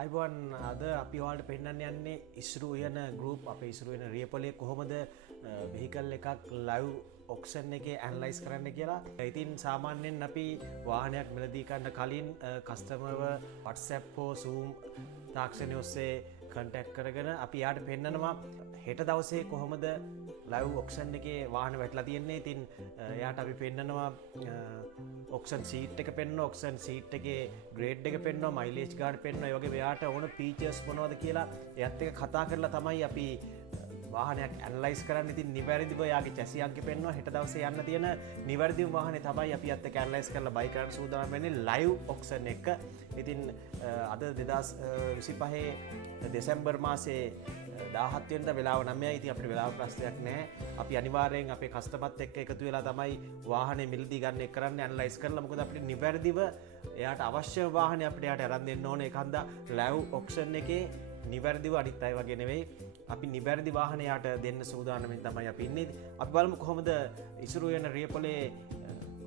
අයිබන් අද අපි වාට පෙන්න්න යන්නේ ඉස්රු යන ගරුප් අප ඉස්රු වෙන රියපොලේ කොහොමද වෙහිකල් එකක් ලව් ඔක්ෂන් එක ඇන්ලයිස් කරන්න කියලා. ඉතින් සාමාන්‍යයෙන් අපි වාහනයක් මිලදීකන්න කලින් කස්ටමව පටසැප්පෝ සූම් තාක්ෂණය ඔස්සේ කන්ටැක් කරගෙන අපි යාට පෙන්න්නනවා හෙට දවසේ කොහොමද ලව් ඔක්ෂන් එක වාහන වැටලා තියෙන්නේ. ඉතින් යාට අපි පෙන්න්නනවා ඔක්ෂන් සීට් එක පෙන්න්න ඔක්ෂන් සීට් එක ග්‍රේඩ් එක පෙන්න්න මයිලේජ් ගාඩ් පෙන්න්න වගේ යාට ඕන පීචස් මොනවද කියලා එත් එක කතා කරලා තමයි අපි වාහනයක් ඇන්ලයිස් කරන්න. ඉතින් නිවැරදිව යාගේ චැසියන්ක පෙන්වා හෙට දවස යන්න තියෙන නිවැරදි වාහන තමයි අපි අත්ත ඇන්ලයිස් කරලා බයිකරන්න සූදානම් වෙන්නේ ලයිව් ඔක්ෂන් එක. ඉතින් අද 2025 දෙසැම්බර් මාසේ 17 වෙනිදා වෙලාව 9යි. ඉතින් අපිට වෙලාව ප්‍රශ්නයක් නැහැ. අපි අනිවාර්යෙන් අපේ කස්ටමර්ත් එක්ක එකතු වෙලා තමයි වාහනේ මිලදී ගන්න එක කරන්නේ ඇනලයිස් කරලා. මොකද අපිට නිවැරදිව එයාට අවශ්‍ය වාහනේ අපිට එයාට අරන් දෙන්න ඕනේ. ඒකන්ද ලයිව් ඔක්ෂන් එකේ නිවැරදිව අනිත් අය වගේ නෙවෙයි අපි නිවැරදි වාහන යාට දෙන්න සූදානමින් තමයි අපි ඉන්නේ. අපි බලමු කොහොමද ඉසුරු වෙන රියපොලේ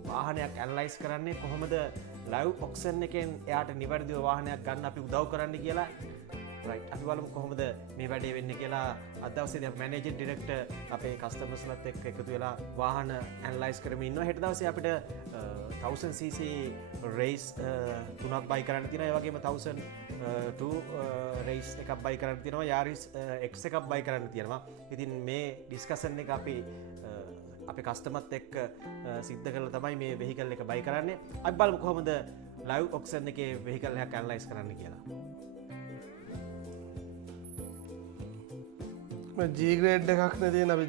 වාහනයක් ඇනලයිස් කරන්නේ, කොහොමද ලයිව් ඔක්ෂන් එකෙන් එයාට නිවැරදිව වාහනයක් ගන්න අපි උදව් කරන්න කියලා. රයිට්, අපි බලමු කොහොමද මේ වැඩේ වෙන්නේ කියලා. අද දවසේදී අපි මැනේජර් ඩිරෙක්ටර් අපේ කස්ටමර්ස්ලත් එක්ක එකතු වෙලා වාහන ඇනලයිස් කරමින් ඉන්නවා. හෙට දවසේ අපිට 1000cc රේස් තුනක් බයි කරන්න තියෙනවා. ඒ වගේම 1002 රේස් එකක් බයි කරන්න තියෙනවා. යාරිස් X එකක් බයි කරන්න තියෙනවා. ඉතින් මේ ඩිස්කෂන් එක අපි අපේ කස්ටමර්ත් එක්ක සිද්ධ කරලා තමයි මේ වෙහිකල් එක බයි කරන්නේ. අපි බලමු කොහොමද ලයිව් ඔක්ෂන් එකේ වෙහිකල් එකක් ඇනලයිස් කරන්න කියලා. ජීග්‍රේඩ් එකක් නැතින අපි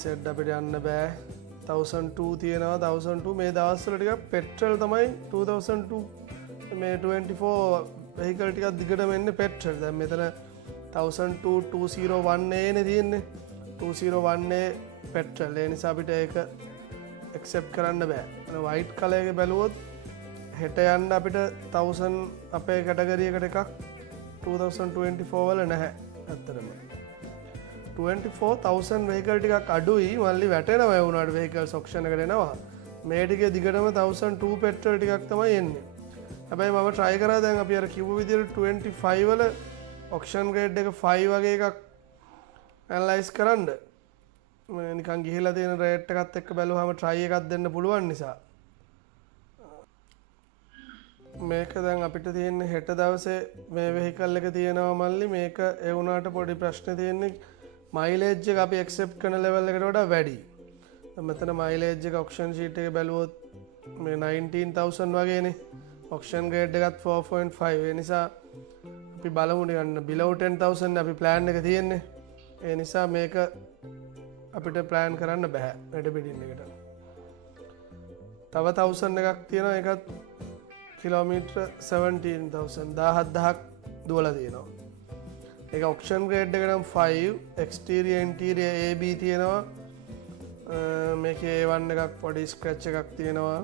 සෙඩ් අපිට යන්න බෑ. 1002 තියෙනවා. 1002 මේ දවස්වල ටික පෙට්‍රල් තමයි 2002 මේ 24 වෙහිකල් ටිකක් දිගටම එන්නේ පෙට්‍රල්. දැන් මෙතන 1002 201A නේ තියෙන්නේ. 201A petrol. ඒ නිසා අපිට ඒක ඇක්සෙප්ට් කරන්න බෑ. වයිට් කලර් එක බැලුවොත් හෙට යන්න අපිට 1000 අපේ කැටගරි එකට එකක් 2024 වල නැහැ ඇත්තටම. 24,000 වෙහිකල් ටිකක් අඩුයි. මල්ලි වැටෙනවා ඒ වුණාට වෙහිකල්ස් ඔක්ෂන් එකට එනවා. මේ ටිකේ දිගටම 1002 පෙට්‍රල් ටිකක් තමයි එන්නේ. හැබැයි මම try කරා දැන් අපි අර කිව්ව විදිහට 25 වල ඔක්ෂන් ග්‍රේඩ් එක 5 වගේ එකක් ඇනලයිස් කරන්න. මම නිකන් ගිහිලා තියෙන රේට් එකත් එක්ක බැලුවාම try එකක් දෙන්න පුළුවන් නිසා. මේක දැන් අපිට තියෙන්නේ හෙට දවසේ මේ වෙහිකල් එක තියෙනවා මල්ලි. මේක ඒ වුණාට පොඩි ප්‍රශ්නේ තියෙන්නේ මයිලේජ් එක අපි ඇක්සෙප්ට් කරන ලෙවල් එකට වඩා වැඩි. දැන් මෙතන මයිලේජ් එක ඔක්ෂන් ෂීට් එකේ බැලුවොත් මේ 19000 වගේනේ. ඔක්ෂන් ග්‍රේඩ් එකත් 4.5. ඒ නිසා අපි බලමු නිකන් below 10000 අපි ප්ලෑන් එක තියෙන්නේ. ඒ නිසා මේක අපිට ප්ලෑන් කරන්න බෑ වැඩ පිටින් එකට. තව 1000 එකක් තියෙනවා. ඒකත් කිලෝමීටර් 17000ක් දුවලා තියෙනවා. ඒක ඔක්ෂන් ග්‍රේඩ් එක නම් 5. එක්ස්ටීරියර් ඉන්ටීරියර් AB තියෙනවා. මේකේ A1 එකක් පොඩි ස්ක්‍රැච් එකක් තියෙනවා.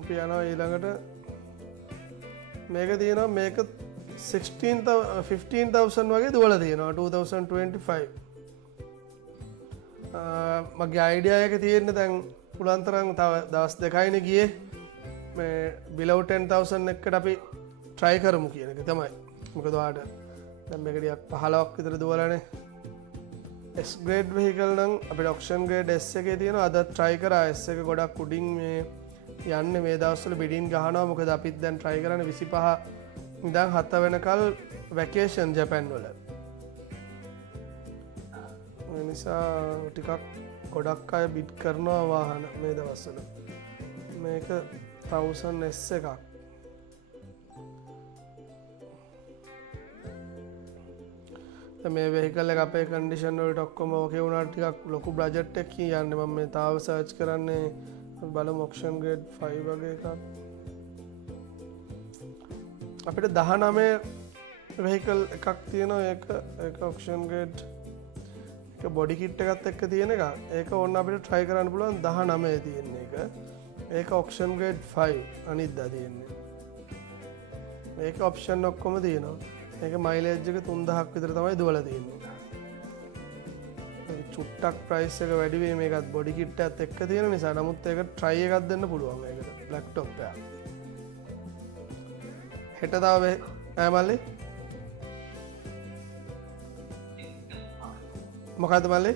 අපි යනවා ඊළඟට මේක තියෙනවා. මේක 15,000 වගේ දුවලා තියෙනවා 2025. මගේ අයිඩියා එක තියෙන්නේ දැන් පුළුවන් තරම් තව දවස් දෙකයිනේ ගියේ මේ below 10,000 එකට අපි try කරමු කියන එක තමයි. මොකද ඔයාලට දැන් මේක ටිකක් 15ක් විතර දුවලානේ. S grade vehicle නම් අපිට auction grade S එකේ තියෙනවා. අද try කරා S එක ගොඩක් උඩින් මේ යන්නේ මේ දවස්වල බිඩින් ගහනවා. මොකද අපිත් දැන් try කරන්නේ 25 ඉඳන් 7 වෙනකල් වැකේෂන් ජපාන් වල. ඒ නිසා ටිකක් ගොඩක් අය බිඩ් කරනවා වාහන මේ දවස්වල. මේක 1000 S එකක්. මේ වෙහිකල් එක අපේ කන්ඩිෂන් වලට ඔක්කොම ඕකේ වුණාට ටිකක් ලොකු බජට් එකකින් යන්නේ. මම මේ තාම සර්ච් කරන්නේ බලමු ඔක්ෂන් ග්‍රේඩ් 5 වගේ එකක්. අපිට 19 වෙහිකල් එකක් තියෙනවා. ඒක ඔක්ෂන් ග්‍රේඩ් එක බොඩි කිට් එකත් එක්ක තියෙන එක. ඒක ඕන්න අපිට try කරන්න පුළුවන් 19 තියෙන එක. ඒක ඔක්ෂන් ග්‍රේඩ් 5 අනිද්දා තියෙන්නේ. මේක ඔප්ෂන් ඔක්කොම තියෙනවා. මේක මයිලේජ් එක 3000ක් විතර තමයි දුවලා තියෙන්නේ. චුට්ටක් ප්‍රයිස් එක වැඩි වෙයි මේකත් බොඩි කිට් එකත් එක්ක තියෙන නිසා. නමුත් ඒක try එකක් දෙන්න පුළුවන් මේකට ලැප්ටොප් එක. හෙට තව මල්ලි මොකද මල්ලි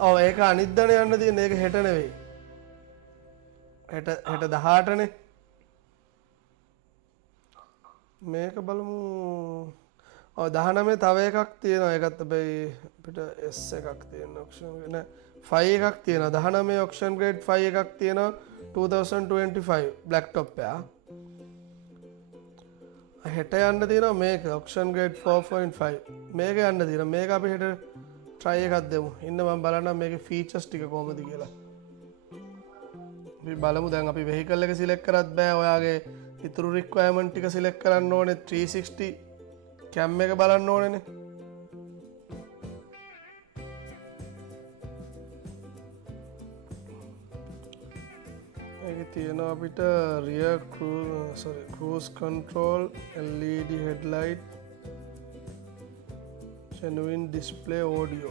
ඔව් ඒක අනිද්දානේ යන්න තියෙන ඒක හෙට නෙවෙයි හෙට 18නේ මේක බලමු ඔව් 19 තව එකක් තියෙනවා ඒකත් හැබැයි අපිට S එකක් තියෙන ඔප්ෂන් නෑ 5 එකක් තියෙනවා 19 ඔප්ෂන් ග්‍රේඩ් 5 එකක් තියෙනවා 2025 බ්ලැක් টොප් එක හෙට යන්න තියෙනවා මේක ඔප්ෂන් ග්‍රේඩ් 4.5 මේක යන්න තියෙනවා මේක අපි හෙට try එකක් දෙමු ඉන්න මම බලන්නම් මේකේ ෆීචර්ස් ටික කොහොමද කියලා අපි බලමු දැන් අපි vehicle එක select කරත් බෑ ඔයාගේ ඉතුරු requirement ටික select කරන්න ඕනේ 360 cam එක බලන්න ඕනේනේ ඒකේ තියෙනවා අපිට rear cruise control LED headlight genuine display audio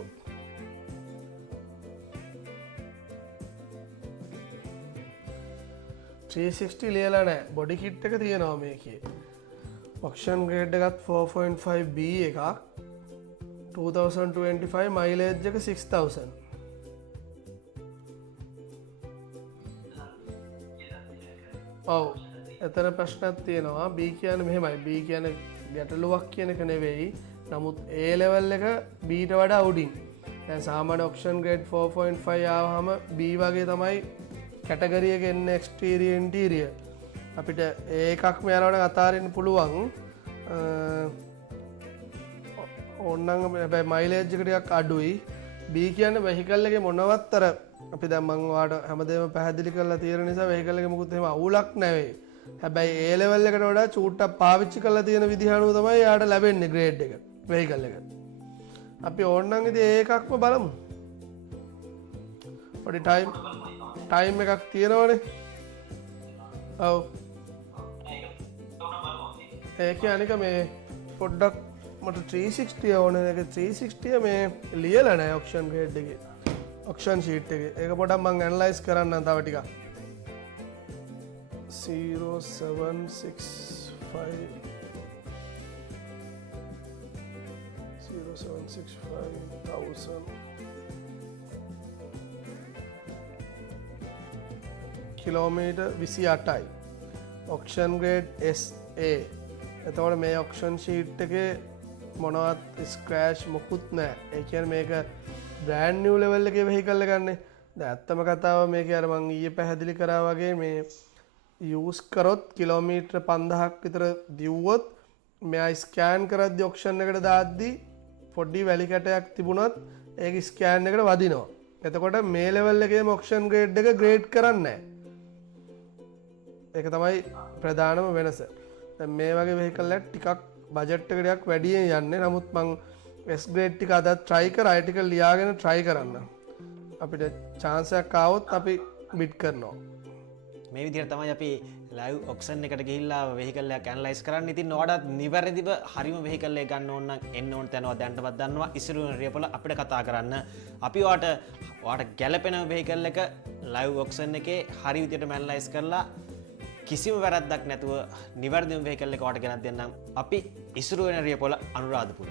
ලියලා නෑ බොඩි කිට් එක තියෙනවා මේකේ ඔක්ෂන් ග්‍රේඩ් එකත් 4.5B එකක් 2025 මයිලේජ් එක 6000 ඔව් එතන ප්‍රශ්නයක් තියෙනවා B කියන්නේ මෙහෙමයි B කියන්නේ ගැටලුවක් කියන එක නෙවෙයි නමුත් A level එක B ට වඩා උඩින් දැන් සාමාන්‍ය ඔක්ෂන් ග්‍රේඩ් 4.5 ආවහම B වගේ තමයි කැටගරි එක එන්නේ එක්ස්ටීරියර් ඉන්ටීරියර් අපිට ඒකක් මෙයාලට අතාරින්න පුළුවන් ඕනනම් හැබැයි මයිලේජ් එක ටිකක් අඩුයි B කියන්නේ වෙහිකල් එකේ මොනවත් අර අපි දැන් මම ඔයාලට හැමදේම පැහැදිලි කරලා තියෙන නිසා වෙහිකල් එකේ මොකුත් එහෙම අවුලක් නැවෙයි හැබැයි A level එකට වඩා චූට්ටක් පාවිච්චි කරලා තියෙන විදිහ අනුව තමයි යාට ලැබෙන්නේ ග්‍රේඩ් එක වෙහිකල් එක අපි ඕනනම් ඉතින් ඒකක්ම බලමු පොඩි ටයිම් එකක් තියෙනවනේ ඔව් ඒක අනික මේ පොඩ්ඩක් මට 360 ඕනේ ඒක 360 මේ ලියලා නැහැ ඔප්ෂන් ග්‍රේඩ් එකේ ඔප්ෂන් ෂීට් එකේ ඒක පොඩ්ඩක් මම ඇනලයිස් කරන්නම් තව ටිකක් 0765,000 කිලෝමීටර් 28යි ඔක්ෂන් ග්‍රේඩ් SA එතකොට මේ ඔක්ෂන් ෂීට් එකේ මොනවත් ස්ක්‍රෑච් මොකුත් නෑ ඒ කියන්නේ මේක බ්‍රෑන්ඩ් නිව් ලෙවල් එකේ වෙහිකල් එක ගන්න දැන් ඇත්තම කතාව මේක අර මං ඊයේ පැහැදිලි කරා වගේ මේ යූස් කරොත් කිලෝමීටර් 5000ක් විතර දිව්වොත් මෙයා ස්කෑන් කරද්දි ඔක්ෂන් එකට දාද්දි පොඩි වැලි කැටයක් තිබුණත් ඒක ස්කෑන් එකට වදිනවා එතකොට මේ ලෙවල් එකේම ඔක්ෂන් ග්‍රේඩ් එක ග්‍රේඩ් කරන්නේ නැහැ ඒක තමයි ප්‍රධානම වෙනස දැන් මේ වගේ වෙහිකල් එක ටිකක් බජට් එක ටිකක් වැඩියෙන් යන්නේ නමුත් මං S grade ටික අද try කරා ඒ ටික ලියාගෙන try කරන්න අපිට chance එකක් ආවොත් අපි bid කරනවා මේ විදිහට තමයි අපි live auction එකට ගිහිල්ලා vehicle එකක් analyze කරන්න. ඉතින් ඔයාලට නිවැරදිව හරිම vehicle එක ගන්න ඕන නම් එන්න ඕන තැනව දැනටමත් දන්නවා. ඉස්සරුවෙන රියපොළ අපිට කතා කරන්න. අපි ඔයාලට ගැළපෙන vehicle එක live auction එකේ හරි විදිහටම analyze කරලා කිසිම වැරද්දක් නැතුව නිවැරදිම vehicle එක ඔයාලට ගෙනත් දෙන්නම්. අපි ඉස්සරුවෙන රියපොළ අනුරාධපුර